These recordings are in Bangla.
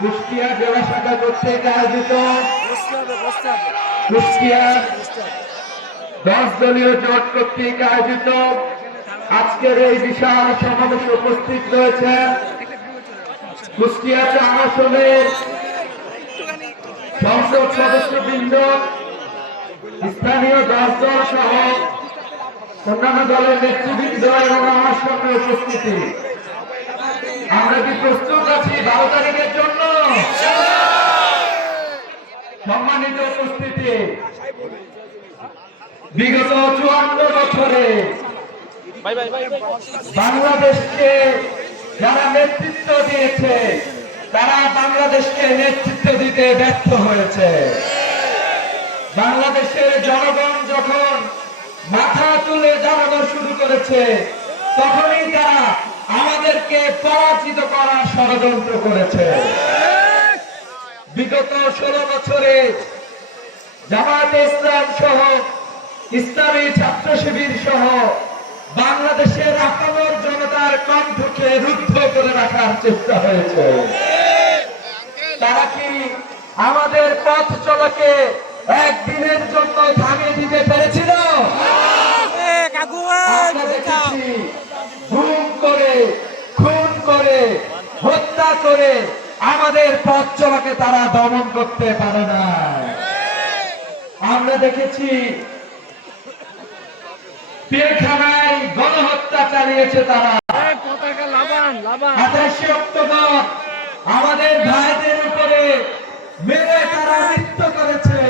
কুষ্টিয়া জেলা শাখা আয়োজিত কুষ্টিয়া দশ দলীয় জোট কর্তৃক আয়োজিত আজকের এই বিশাল সমাবেশে উপস্থিত রয়েছেন কুষ্টিয়া চার আসনের সংসদ সদস্যবৃন্দ, স্থানীয় দশ দল সহ অন্যান্য দলের নেতৃবৃন্দ এবং আমার সঙ্গে উপস্থিতি। আমরা কি প্রস্তুত আছি বারো তারিখের জন্য? সম্মানিত উপস্থিতি, বিগত চুয়ান্ন বছরে বাংলাদেশকে যারা নেতৃত্ব দিয়েছে, তারা বাংলাদেশকে নেতৃত্ব দিতে ব্যর্থ হয়েছে। বাংলাদেশের জনগণ যখন মাথা তুলে জানানো শুরু করেছে, তখনই তারা আমাদেরকে পরাজিত করার ষড়যন্ত্র করেছে। বিগত ষোলো বছরে জামাত ইসলাম সহ, ইসলামী ছাত্র শিবির সহ বাংলাদেশের আপামর জনতার কণ্ঠকে রুদ্ধ করে রাখার চেষ্টা হয়েছে। তারা কি আমাদের পথ চলাকে একদিনের জন্য থামিয়ে দিতে পেরেছিল কাকু আমরা দেখেছি গুম করে খুন করে হত্যা করে আমাদের পথ চলাকে তারা দমন করতে পারে না। আমরা দেখেছি, পিলখানায় গণহত্যা চালিয়েছে তারা। আমাদের ভাইদের উপরে মেরে তারা মৃত্যু করেছে।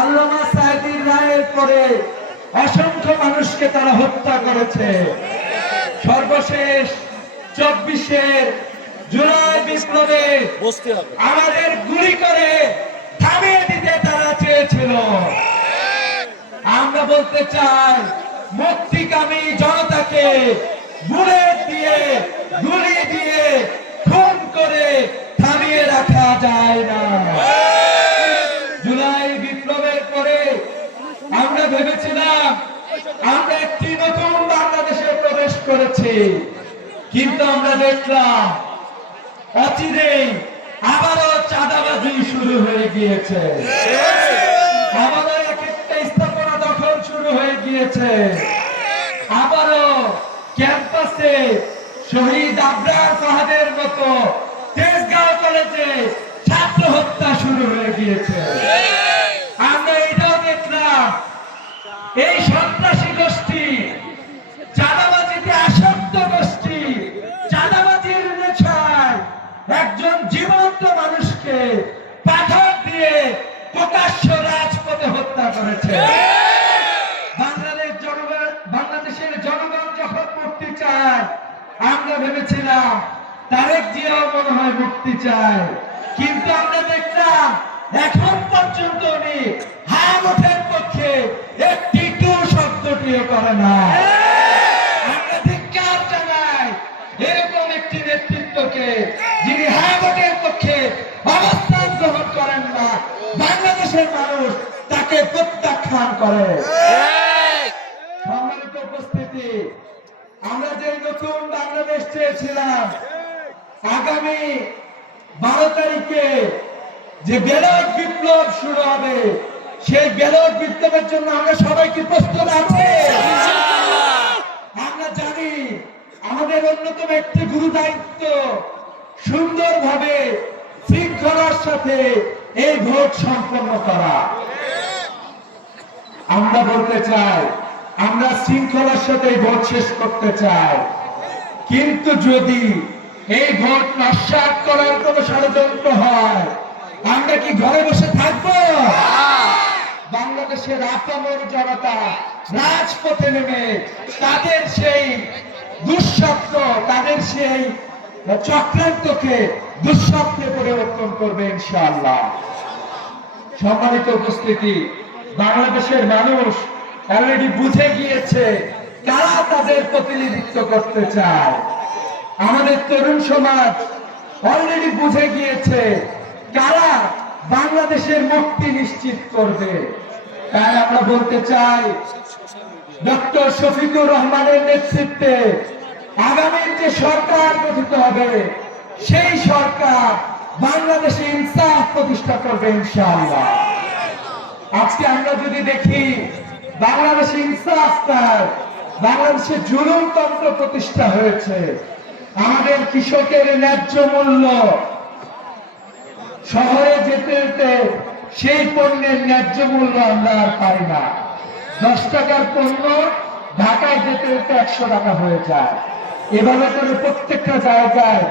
আল্লামা সাহেদির রায়ের পরে অসংখ্য মানুষকে তারা হত্যা করেছে। সর্বশেষ চব্বিশের জুলাই বিপ্লবে আমাদের গুলি করে থামিয়ে দিতে তারা চেয়েছিল। আমরা বলতে চাই মুক্তিকামী জনতাকে বুলেট দিয়ে গুলি দিয়ে খুন করে থামিয়ে রাখা যায় না। জুলাই বিপ্লবের পরে আমরা ভেবেছিলাম আমরা একটি নতুন বাংলাদেশে প্রবেশ করেছি। কিন্তু আমরা দেখলাম অচিরেই আবারও চাঁদাবাজি শুরু হয়ে গিয়েছে। এক একটা স্থাপনা দখল শুরু হয়ে গিয়েছে। আবারও ক্যাম্পাসে শহীদ আবরার ফাহাদের মতো তেজগাঁও কলেজে ছাত্র হত্যা শুরু হয়ে গিয়েছে। আমরা এটাও দেখলাম, এই আমরা ভেবেছিলাম, তারেক জিয়াও মনে হয় মুক্তি চায়। কিন্তু আমরা দেখলাম, এখন পর্যন্ত উনি হামতের পক্ষে একটি টু শব্দটিও করে না। এরকম একটি নেতৃত্বকে যিনি হামতের পক্ষে অবস্থান গ্রহণ করেন না, বাংলাদেশের মানুষ তাকে প্রত্যাখ্যান করে সম্মানিত উপস্থিতি আমরা যে নতুন বাংলাদেশ চেয়েছিলাম, আগামী বারো তারিখে যে বেরোজ বিপ্লব শুরু হবে, সেই বেরোজ বিপ্লবের জন্য আমরা সবাই কি প্রস্তুত আছে। আমরা জানি আমাদের অন্যতম একটি গুরু দায়িত্ব সুন্দরভাবে শৃঙ্খলার সাথে এই ভোট সম্পন্ন করা। আমরা বলতে চাই আমরা শৃঙ্খলার সাথে এই ভোট শেষ করতে চাই। কিন্তু যদি এই ভোট নস্বাত করার কোন ষড়যন্ত্র হয়, আমরা কি ঘরে বসে থাকব? বাংলাদেশের আপামর জনতা রাজপথে নেমে তাদের সেই দুঃস্বপ্ন, তাদের সেই চক্রান্তকে দুঃস্বপ্নে পরিবর্তন করবে ইনশাআল্লাহ। সম্মানিত উপস্থিতি, বাংলাদেশের মানুষ অলরেডি বুঝে গিয়েছে কারা তাদের প্রতিনিধিত্ব করতে চায়। আমাদের তরুণ সমাজ অলরেডি বুঝে গিয়েছে কারা বাংলাদেশের মুক্তি নিশ্চিত করবে। তাই আমরা বলতে চাই, ডক্টর শফিকুর রহমানের নেতৃত্বে আগামী যে সরকার গঠিত হবে, সেই সরকার বাংলাদেশে ইনসাফ প্রতিষ্ঠা করবে ইনশাআল্লাহ। আজকে আমরা যদি দেখি বাংলাদেশে ইনসাফ তার, বাংলাদেশে জুলুমতন্ত্র প্রতিষ্ঠা হয়েছে। আমাদের কৃষকের ন্যায্য মূল্য, শহরে যেতে যেতে সেই পণ্যের ন্যায্য মূল্য আমরা আর পাই না। দশ টাকার পণ্য ঢাকায় যেতে যেতে একশো টাকা হয়ে যায়। এভাবে করে প্রত্যেকটা জায়গায়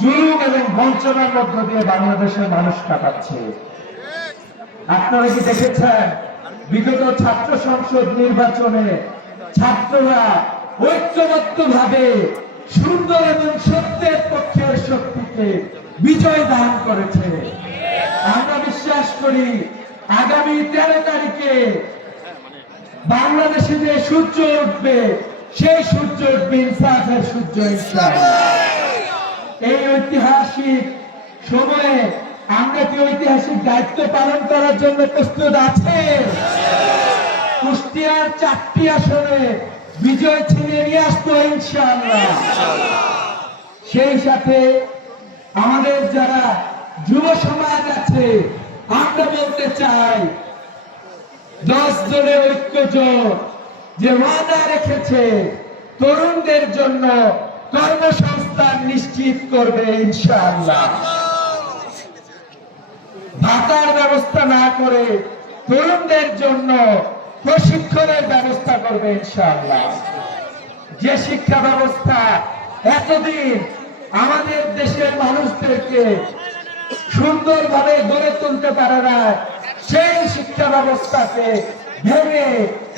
জুলুম এবং বঞ্চনার মধ্য দিয়ে বাংলাদেশের মানুষ কাটাচ্ছে আপনারা কি দেখেছেন? বিগত ছাত্র সংসদ নির্বাচনে ছাত্ররা ঐক্যবদ্ধ ভাবে সুন্দর এবং সত্যের পক্ষের শক্তিকে বিজয় দান করেছে। আমরা বিশ্বাস করি, আগামী তেরো তারিখে বাংলাদেশে যে সূর্য উঠবে, সেই সূর্য উঠবে ইনসাফের সূর্য, ইনশাআল্লাহ। এই ঐতিহাসিক সময়ে আমরা কি ঐতিহাসিক দায়িত্ব পালন করার জন্য প্রস্তুত আছে, কুষ্টিয়ার চারটি আসনে বিজয় ছিনিয়ে নিয়ে ইনশাআল্লাহ। সেই সাথে আমাদের যারা যুব সমাজ আছে, আমরা বলতে চাই, দশ জনের ঐক্য যে ওয়াদা রেখেছে, তরুণদের জন্য কর্মসংস্থান নিশ্চিত করবে ইনশাআল্লাহ। ভাতার ব্যবস্থা না করে তরুণদের জন্য প্রশিক্ষণের ব্যবস্থা করবে ইনশাআল্লাহ। যে শিক্ষা ব্যবস্থা এতদিন আমাদের দেশের মানুষদেরকে সুন্দরভাবে গড়ে তুলতে পারে না সেই শিক্ষা ব্যবস্থাকে ভেঙে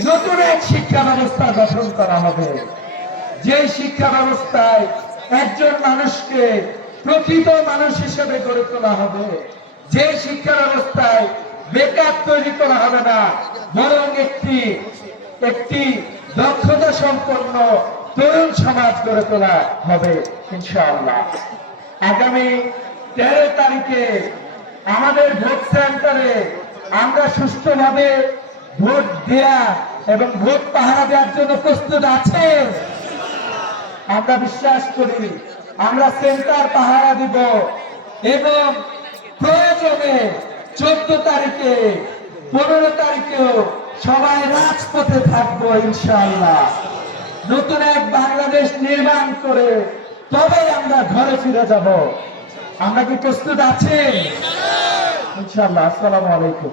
নতুন এক শিক্ষা ব্যবস্থা গঠন করা হবে। যে শিক্ষা ব্যবস্থায় একজন মানুষকে প্রকৃত মানুষ হিসেবে গড়ে তোলা হবে। যে শিক্ষা ব্যবস্থায় বেকার তৈরি করা হবে না, বরং একটি একটি দক্ষতা সম্পন্ন তরুণ সমাজ গড়ে তোলা হবে, ইনশাআল্লাহ। আগামী তেরো তারিখে আমাদের ভোট সেন্টারে আমরা সুষ্ঠুভাবে ভোট দেয়া এবং ভোট পাহারা দেওয়ার জন্য প্রস্তুত আছে। আমরা বিশ্বাস করি, আমরা সেন্টার পাহারা দিব এবং প্রয়োজনে চোদ্দ তারিখে, পনেরো তারিখেও সবাই রাজপথে থাকব ইনশাল্লাহ নতুন এক বাংলাদেশ নির্মাণ করে তবে আমরা ঘরে ফিরে যাব। আমরা কি প্রস্তুত আছি ইনশাল্লাহ আসসালাম আলাইকুম।